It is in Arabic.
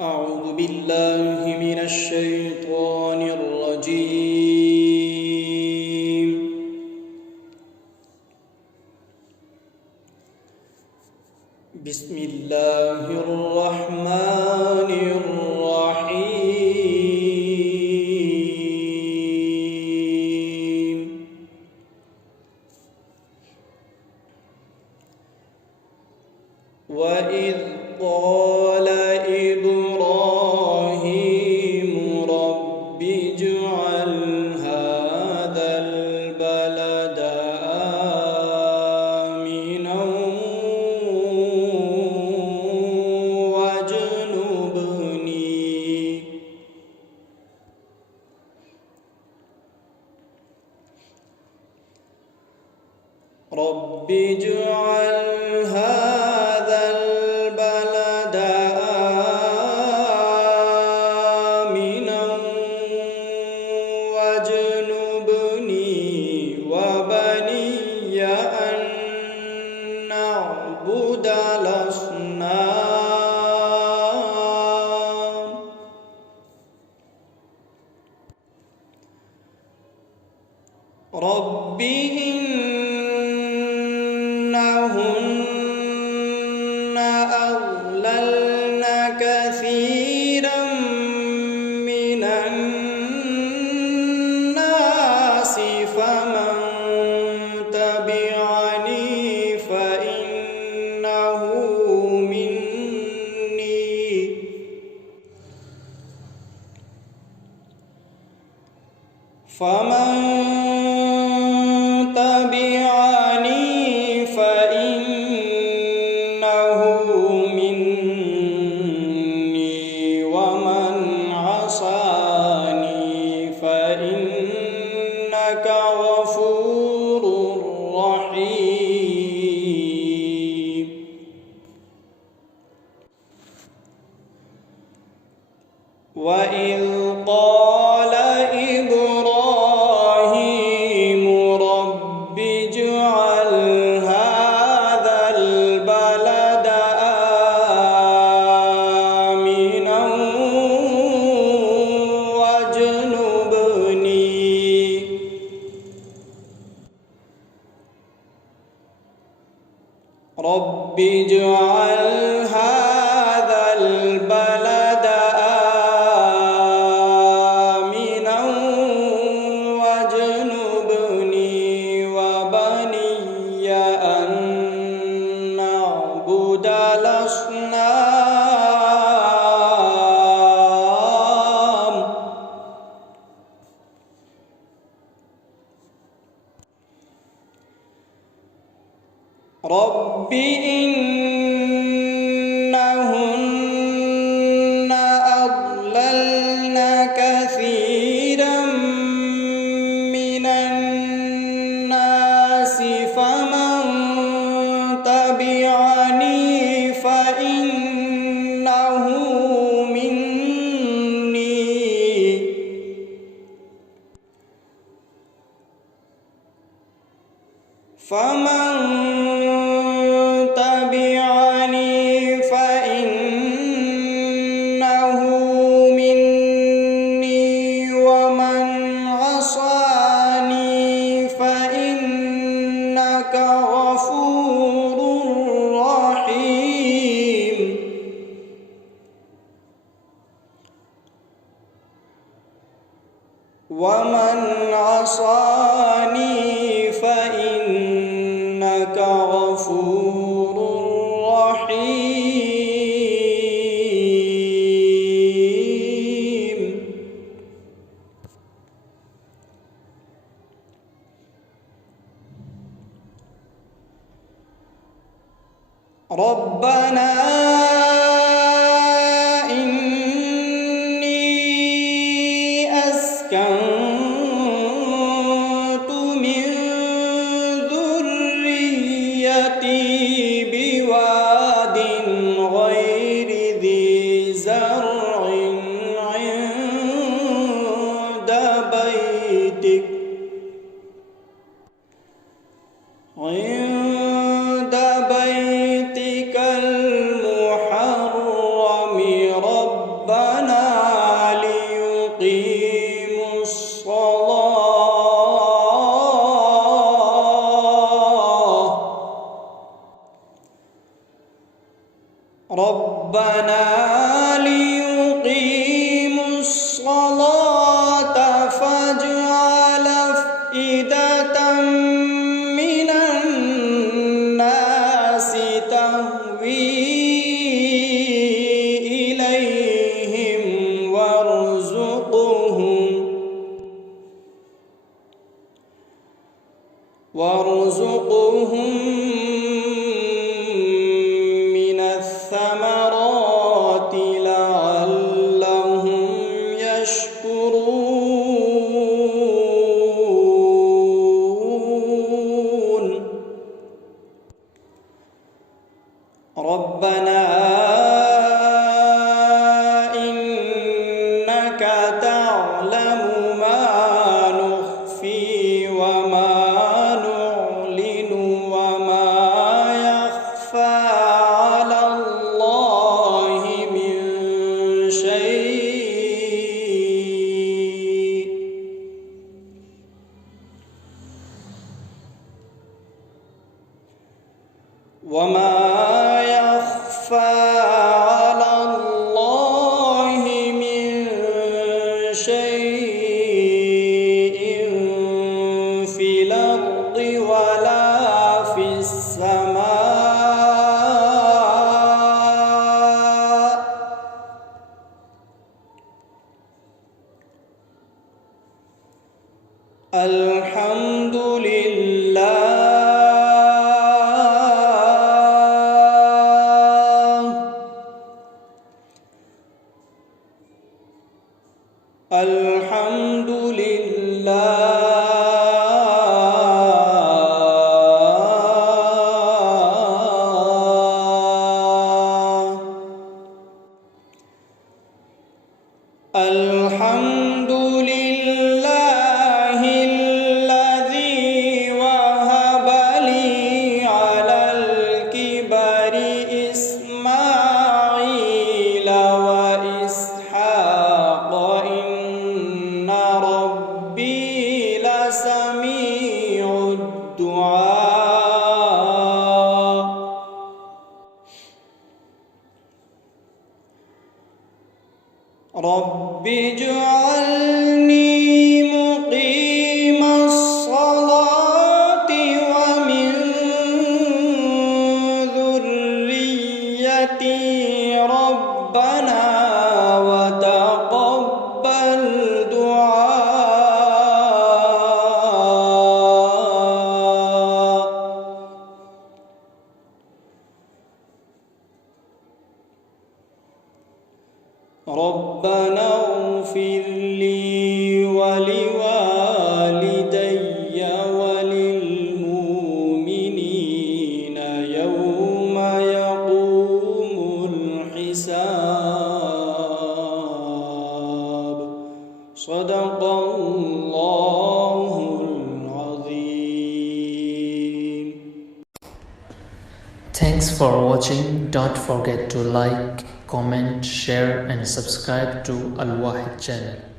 أعوذ بالله من الشيطان الرجيم. بسم الله الرحمن الرحيم. وإذ قال إبراهيم رب اجعل هذا البلد آمنا واجنبني رب اجعل هذا البلد آمنا واجنبني وبني أن نعبد الأصنام رب إنهن أضللن كثيرا من الناس فمن تبعني فإنه مني تبعني فإنه مني ومن عصاني فإنك غفور رحيم وإذ قال إبراهيم رب اجعل هذا البلد آمنا رب اجعل هذا البلد آمنا واجنبني وبني أن نعبد الأصنام رب إنهن أضللن كثيرا من الناس فمن تبعني فإنه مني تبعني فإنه مني ومن عصاني فإنك غفور رحيم ومن عصاني فإنك غفور رحيم ربنا إني أسكنت من الحمد لله الحمد لله الحمد لله الذي وهب لي على الكبر إسماعيل وإسحاق إن ربي لسميع الدعاء رب اجعلني مقيم الصلاة ومن ذريتي ربنا وتقبل دعاء ربنا اغفر لي ولوالدي وللمؤمنين يوم يقوم الحساب صدق الله العظيم. Thanks for watching. Don't forget to like, comment, share and subscribe to Al Wahid channel.